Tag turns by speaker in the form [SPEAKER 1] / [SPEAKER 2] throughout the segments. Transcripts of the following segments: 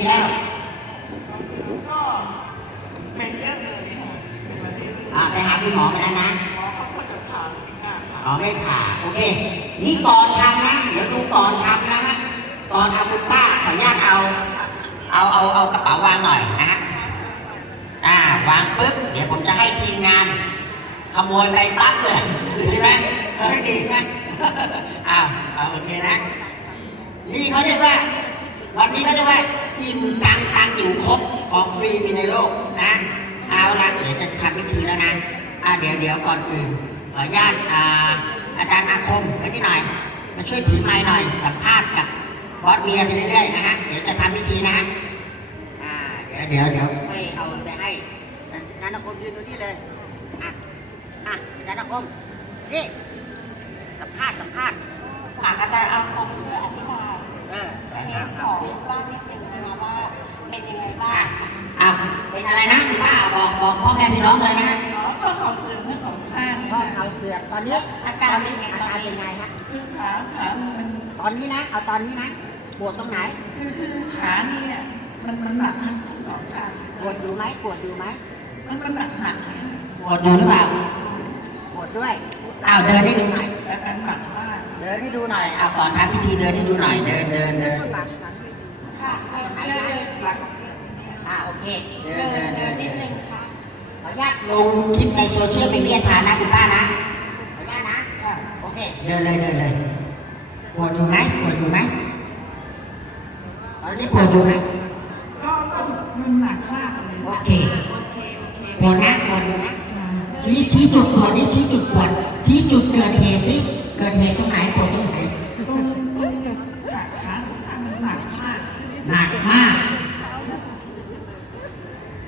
[SPEAKER 1] ปีแล้ว
[SPEAKER 2] ก็เป็นเยอะเลยค่ะเป็นมาเรื่อย
[SPEAKER 1] อ่าไปหาคุณหมอมาแล้วนะ
[SPEAKER 2] ๆหมอเขาก็จะผ่าอีกอะค่ะ
[SPEAKER 1] อ๋อไม่ผ่าโอเค นี่ก่อนทำนะ เดี๋ยวดูก่อนทำนะฮะก่อนเอาคุณป้าขออนุญาตเอา เอาเอาเอากระเป๋าวางหน่อยนะฮะอ่าวางปุ๊บเดี๋ยวผมจะให้ทีมงาน ขโมยไปปั๊บเลยดีไหมเออดีไหมอ้าวเอาโอเคนะ นี่เขาเรียกว่า วันนี้เขาเรียกว่าอิ่มจังตังอยู่ครบของฟรีมีในโลกนะเอาละเดี๋ยวจะทำพิธีแล้วนะอ่าเดี๋ยวเดี๋ยวก่อนอื่นขออนุญาตอ่าอาจารย์อาคมมาที่หน่อย มาช่วยถือไม้หน่อยสัมภาษณ์กับบอสเบียร์ไปเรื่อยๆนะฮะเดี๋ยวจะทำพิธีนะฮะอ่าเดี๋ยวเดี๋ยวเดี๋ยวค่อยเอาไปให้อาจารย์อาคมยืนตรงนี้เลยอะอะอาจารย์อาคมนี่สัมภาษณ์สัมภาษณ์
[SPEAKER 3] หากอาจารย์อาคมช่วยอธิบาย
[SPEAKER 1] เค
[SPEAKER 3] สของบ้านนิดนึงนะคะว่าเป็นยังไงบ้าง
[SPEAKER 1] อ้าวเป็นอะไรนะคุณป้าบอกบอกพ่อแม่พี่น้องเลยนะฮะ
[SPEAKER 2] หมอเขาเสื่อมทั้งสองข้าง
[SPEAKER 1] พ่อ
[SPEAKER 2] เขาค่ะ
[SPEAKER 1] เสือกตอนนี้
[SPEAKER 3] อาการเป็นไง
[SPEAKER 1] อา
[SPEAKER 3] ตอน
[SPEAKER 1] การ
[SPEAKER 3] นี้
[SPEAKER 1] เป็นไงฮะ
[SPEAKER 2] คือขาขามัน
[SPEAKER 1] ตอนนี้นะเอาตอนนี้นะปวดตรงไหน
[SPEAKER 2] คือคือขาเนี่ยมันมันหนักทั้งสองข้าง
[SPEAKER 1] ปวดอยู่ไหมปวดอยู่ไหม
[SPEAKER 2] มันมันหนักหนัก
[SPEAKER 1] ปวดอยู่หรือเปล่า วดด้วยอ้าวเดินให้ดูหน่อย
[SPEAKER 2] แต่มันหนักมาก
[SPEAKER 1] เดินให้ดูหน่อยอ้าวก่อนทำพิธีเดินให้ดูหน่อย เดินเดินเดิน
[SPEAKER 3] ค่ะเดินเดิน
[SPEAKER 2] หลัง
[SPEAKER 1] อ่าโอเค เดิ
[SPEAKER 3] เดิ
[SPEAKER 1] น
[SPEAKER 3] น
[SPEAKER 1] เดิน
[SPEAKER 3] เดิ
[SPEAKER 1] เดิ
[SPEAKER 3] น
[SPEAKER 1] น
[SPEAKER 3] นิ
[SPEAKER 1] เดิ
[SPEAKER 3] ด
[SPEAKER 1] น
[SPEAKER 3] นึงค่ะ
[SPEAKER 1] ขออนุญาตลงคลิปในโซเชียลเป็นวิทยาทานนะคุณป้านะขออนุญาตนะ
[SPEAKER 2] ค่ะ
[SPEAKER 1] โอเค เดินเลยเดินเลยปวดอยู่ไหมปวดอยู่ไหมตอนนี้ปวดอยู่ไหม
[SPEAKER 2] ก็ก็มันหนักมากเลย
[SPEAKER 1] โอเค
[SPEAKER 3] โอเคโอเค
[SPEAKER 1] ปวดนะปวดอยู่นะ ชี้ชี้จุดปวดนี่ชี้จุดปวดชี้จุดเกิดเหตุสิเกิดเหตุตรงไหนปวดตรงไหน
[SPEAKER 2] ตรงตรงเนี่ยขาขาสองข้างมันหนักมาก
[SPEAKER 1] หนักมาก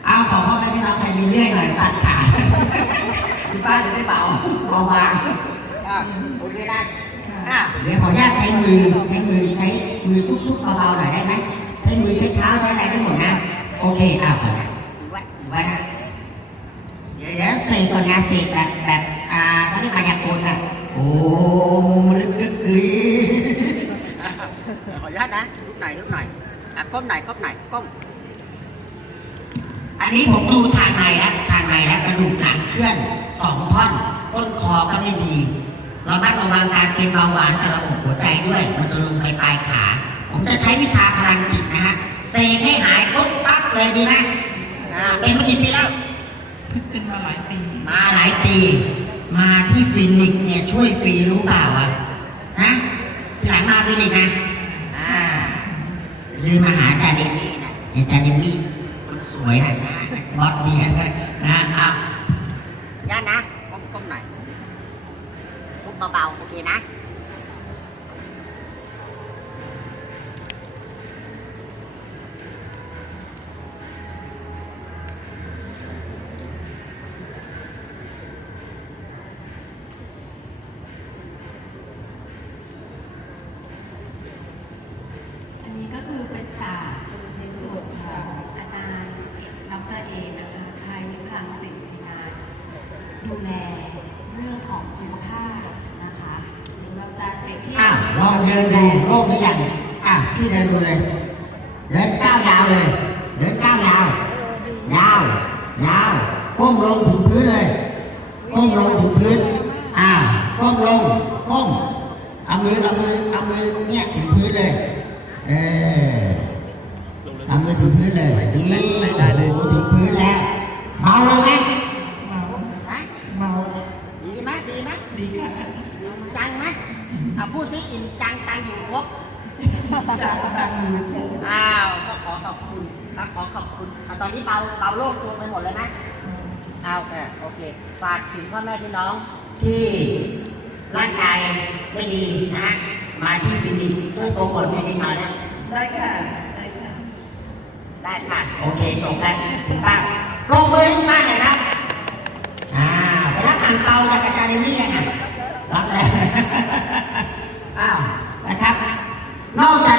[SPEAKER 1] เอาขอพ่อแม่พี่น้องใครมีเลื่อยหน่อยตัดขาคุณป้าจะได้เบาเบาบางอะโอเคนะอะเดี๋ยวขออนุญาตใช้มือใช้ เดี๋ยวเดี๋ยวเสกก่อนนะเสกแบบแบบอ่าเขาเรียกมายากลนะโอ้มลึกกึกกึยขออนุญาตนะลุกหน่อยลุกหน่อยอะก้มหน่อยก้มหน่อยก้มอันนี้ผมดูทางในแล้วทางในแล้วกระดูกหลังเคลื่อนสองท่อน ต้นคอก็ไม่ดีเรามัดระวังการเป็นเบาหวานกับระบบหัวใจด้วย มันจะลงไปปลายขา ผมจะใช้วิชาพลังจิตนะฮะเสกให้หายปุ๊บปั๊บเลยดีไหมอ่าเป็นมากี่ปีแล้ว
[SPEAKER 2] เป็นมาหลายปี
[SPEAKER 1] มาหลายปี มาที่ฟินิกซ์เนี่ยช่วยฟรีรู้เปล่าอะนะทีหลังมาฟินิกซ์นะอ่าลืมมาหาอาจารย์เดมี่นะอาจารย์เดมี่คนสวยนะนะบอสเดียนะนะอ้าวย่านะก้มก้มหน่อยทุบเบาๆโอเคนะ
[SPEAKER 3] อันนี้ก็คือเป็นศาสตร์ในส่วนของอาจารย์ดรเอนะคะใช้พลังจิตในการ ดูแลเรื่องของสุขภาพนะคะหรือเราจะเปรียบเทียบ
[SPEAKER 1] อ้าวลองเดินดูโลกนี้ยังอะพี่เดินดูเลยเดินก้าวยาวเลยเดินก้าวยาวยาวยาวก้มลงถึงพื้นเลย ก้มลงถึงพื้นอ้าก้มลงก้มเอามือเอามือเอามือเนี่ยถึงพื้นเลย เออเอามือถึงพื้นเลยดี ไหมดีไหมดี
[SPEAKER 2] ค่ะ
[SPEAKER 1] อิ่มจังไหมเอาพูดสิอิ่มจังตังอยู่ครบ
[SPEAKER 2] จางดังอยู่ผม
[SPEAKER 1] อ้าวก็ขอขอบคุณก็ขอขอบคุณอะตอนนี้เบาเบาโล่งตัวไปหมดเลยนะเอาโอเคโอเคฝากถึงพ่อแม่พี่น้องที่ร่างกายไม่ดีนะฮะมาที่ฟินิกส์ช่วยโปรโมทฟินิกส์หน่อยนะ
[SPEAKER 2] ได้ค่ะได้ค่ะ
[SPEAKER 1] ได้ค่ะโอเคจบแล้วคุณป้าปรบมือให้คุณป้าหน่อยครั